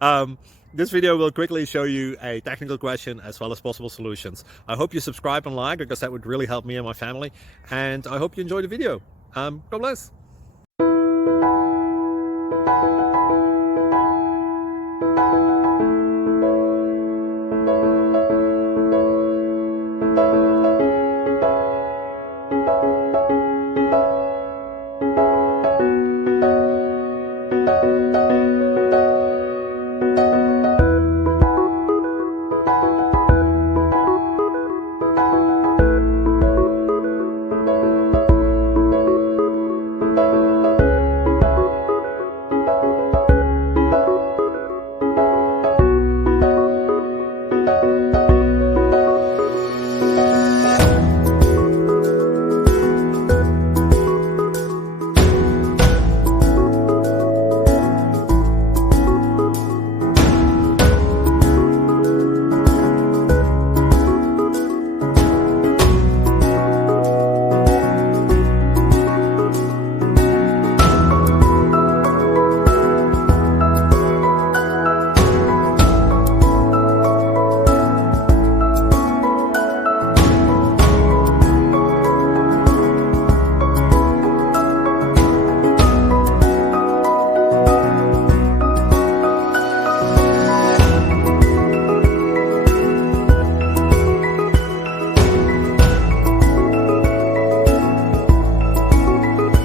um, this video will quickly show you a technical question as well as possible solutions. I hope you subscribe and like, because that would really help me and my family. And I hope you enjoy the video. God bless.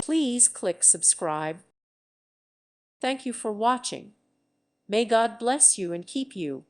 Please click subscribe. Thank you for watching. May God bless you and keep you.